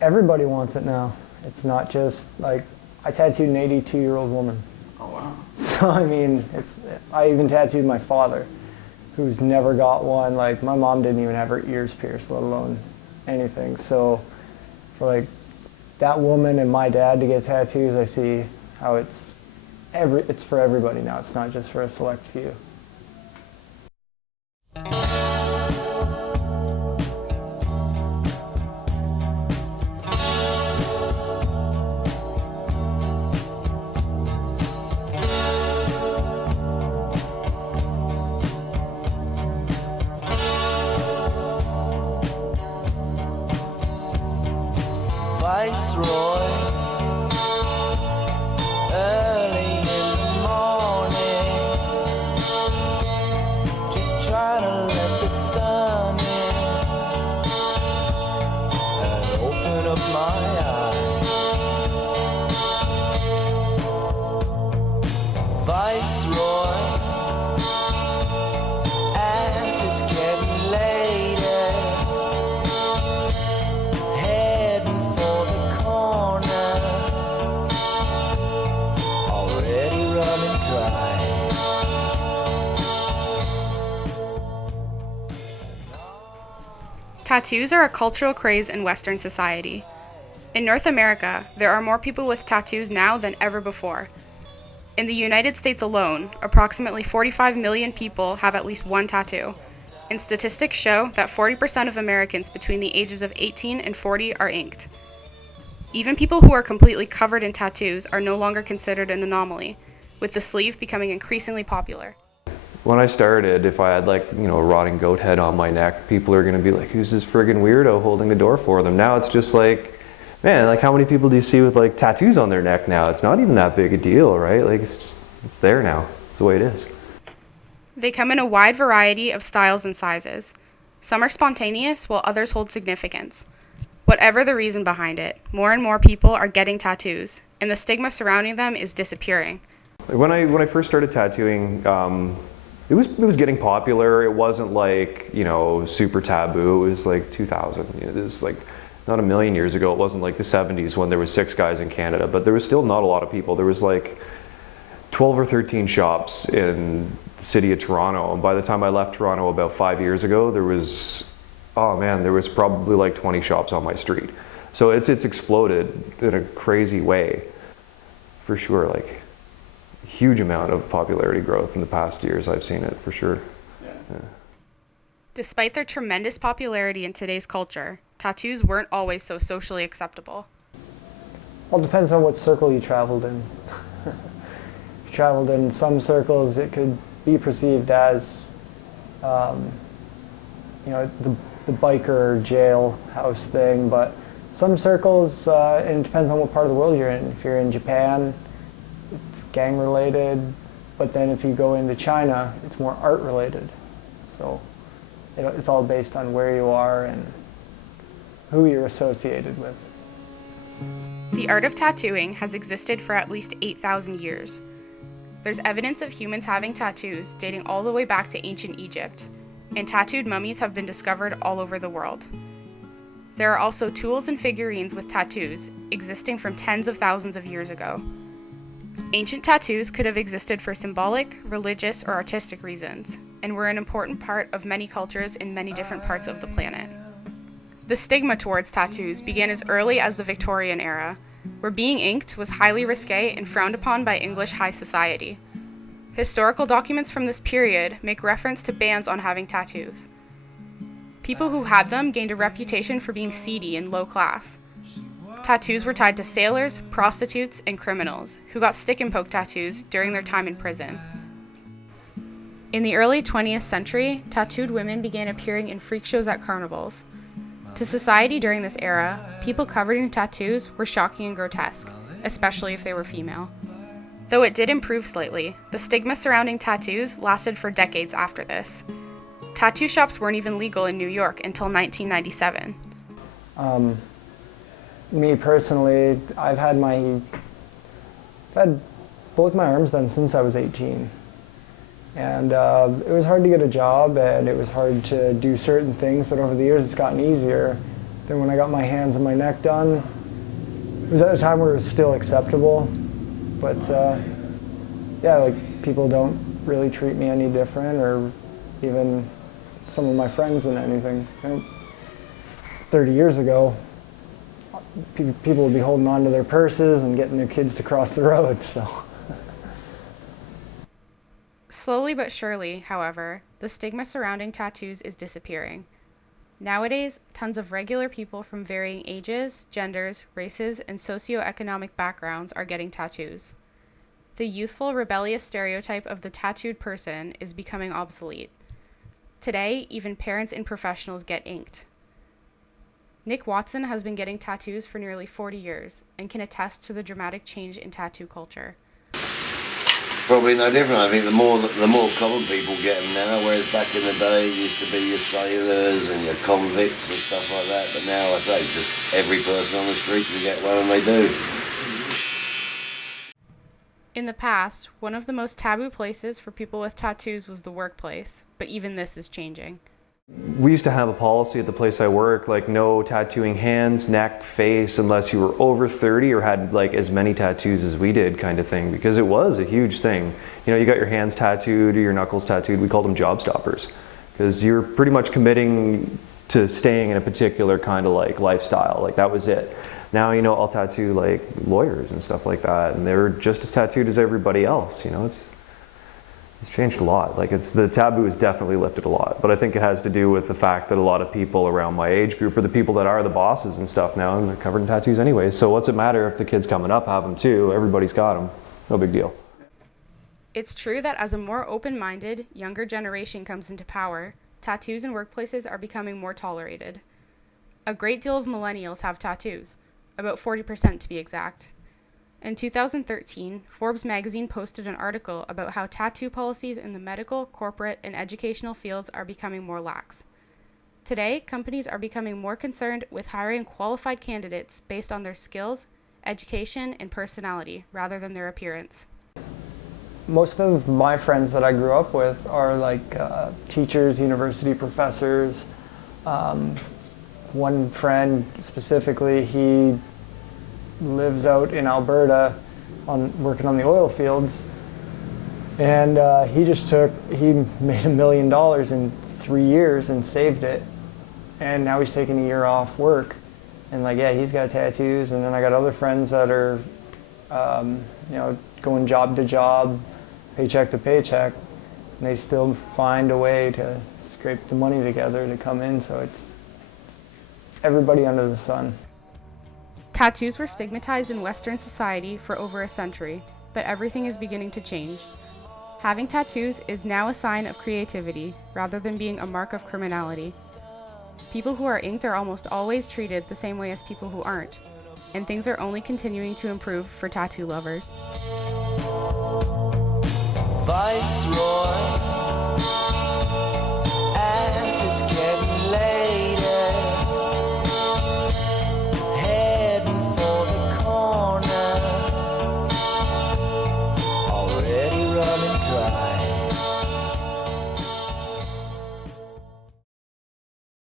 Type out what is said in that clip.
Everybody wants it now. It's not just like, I tattooed an 82-year-old woman. Oh wow. So I mean, I even tattooed my father, who's never got one. Like my mom didn't even have her ears pierced, let alone anything. So for like that woman and my dad to get tattoos, I see how it's for everybody now. It's not just for a select few. Viceroy, early in the morning, just trying to let the sun in and open up my eyes. Viceroy, as it's getting later, Tattoos are a cultural craze in Western society. In North America, there are more people with tattoos now than ever before. In the United States alone, approximately 45 million people have at least one tattoo, and statistics show that 40% of Americans between the ages of 18 and 40 are inked. Even people who are completely covered in tattoos are no longer considered an anomaly, with the sleeve becoming increasingly popular. When I started, if I had like, a rotting goat head on my neck, people are gonna be like, who's this friggin' weirdo holding the door for them? Now it's just like, man, like how many people do you see with like tattoos on their neck now? It's not even that big a deal, right? Like it's there now. It's the way it is. They come in a wide variety of styles and sizes. Some are spontaneous, while others hold significance. Whatever the reason behind it, more and more people are getting tattoos, and the stigma surrounding them is disappearing. When I first started tattooing, it was getting popular. It wasn't like, super taboo. It was like 2000. It was like not a million years ago. It wasn't like the 70s when there was 6 guys in Canada, but there was still not a lot of people. There was like 12 or 13 shops in the city of Toronto. And by the time I left Toronto about 5 years ago, there was probably like 20 shops on my street. So it's exploded in a crazy way, for sure. Like, huge amount of popularity growth in the past years. I've seen it for sure. Yeah. Despite their tremendous popularity in today's culture, tattoos weren't always so socially acceptable. Well, it depends on what circle you traveled in. If you traveled in some circles, it could be perceived as, the biker jailhouse thing, but some circles, and it depends on what part of the world you're in. If you're in Japan, it's gang related, but then if you go into China, it's more art related. So it's all based on where you are and who you're associated with. The art of tattooing has existed for at least 8,000 years. There's evidence of humans having tattoos dating all the way back to ancient Egypt, and tattooed mummies have been discovered all over the world. There are also tools and figurines with tattoos existing from tens of thousands of years ago. Ancient tattoos could have existed for symbolic, religious, or artistic reasons, and were an important part of many cultures in many different parts of the planet. The stigma towards tattoos began as early as the Victorian era, where being inked was highly risque and frowned upon by English high society. Historical documents from this period make reference to bans on having tattoos. People who had them gained a reputation for being seedy and low class. Tattoos were tied to sailors, prostitutes, and criminals, who got stick-and-poke tattoos during their time in prison. In the early 20th century, tattooed women began appearing in freak shows at carnivals. To society during this era, people covered in tattoos were shocking and grotesque, especially if they were female. Though it did improve slightly, the stigma surrounding tattoos lasted for decades after this. Tattoo shops weren't even legal in New York until 1997. Me personally, I've had both my arms done since I was 18. And it was hard to get a job, and it was hard to do certain things, but over the years it's gotten easier. Then when I got my hands and my neck done, it was at a time where it was still acceptable, but yeah, like people don't really treat me any different, or even some of my friends in anything. 30 years ago, people would be holding on to their purses and getting their kids to cross the road, so. Slowly but surely, however, the stigma surrounding tattoos is disappearing. Nowadays, tons of regular people from varying ages, genders, races, and socioeconomic backgrounds are getting tattoos. The youthful, rebellious stereotype of the tattooed person is becoming obsolete. Today, even parents and professionals get inked. Nick Watson has been getting tattoos for nearly 40 years and can attest to the dramatic change in tattoo culture. Probably no different. I think the more common people get them now, whereas back in the day it used to be your sailors and your convicts and stuff like that, but now I say just every person on the street can get one, and they do. In the past, one of the most taboo places for people with tattoos was the workplace, but even this is changing. We used to have a policy at the place I work, like no tattooing hands, neck, face, unless you were over 30 or had like as many tattoos as we did, kind of thing, because it was a huge thing. You know, you got your hands tattooed or your knuckles tattooed, we called them job stoppers, because you're pretty much committing to staying in a particular kind of like lifestyle, like that was it. Now, you know, I'll tattoo like lawyers and stuff like that, and they're just as tattooed as everybody else, you know. It's changed a lot. Like the taboo is definitely lifted a lot, but I think it has to do with the fact that a lot of people around my age group are the people that are the bosses and stuff now, and they're covered in tattoos anyway. So what's it matter if the kids coming up have them too? Everybody's got them. No big deal. It's true that as a more open-minded, younger generation comes into power, tattoos in workplaces are becoming more tolerated. A great deal of millennials have tattoos, about 40% to be exact. In 2013, Forbes magazine posted an article about how tattoo policies in the medical, corporate, and educational fields are becoming more lax. Today, companies are becoming more concerned with hiring qualified candidates based on their skills, education, and personality, rather than their appearance. Most of my friends that I grew up with are like teachers, university professors. One friend specifically, he lives out in Alberta working on the oil fields, and he made $1 million in 3 years and saved it, and now he's taking a year off work, and like, yeah, he's got tattoos. And then I got other friends that are you know, going job to job, paycheck to paycheck, and they still find a way to scrape the money together to come in. So it's everybody under the sun. Tattoos were stigmatized in Western society for over a century, but everything is beginning to change. Having tattoos is now a sign of creativity, rather than being a mark of criminality. People who are inked are almost always treated the same way as people who aren't, and things are only continuing to improve for tattoo lovers. Viceroy.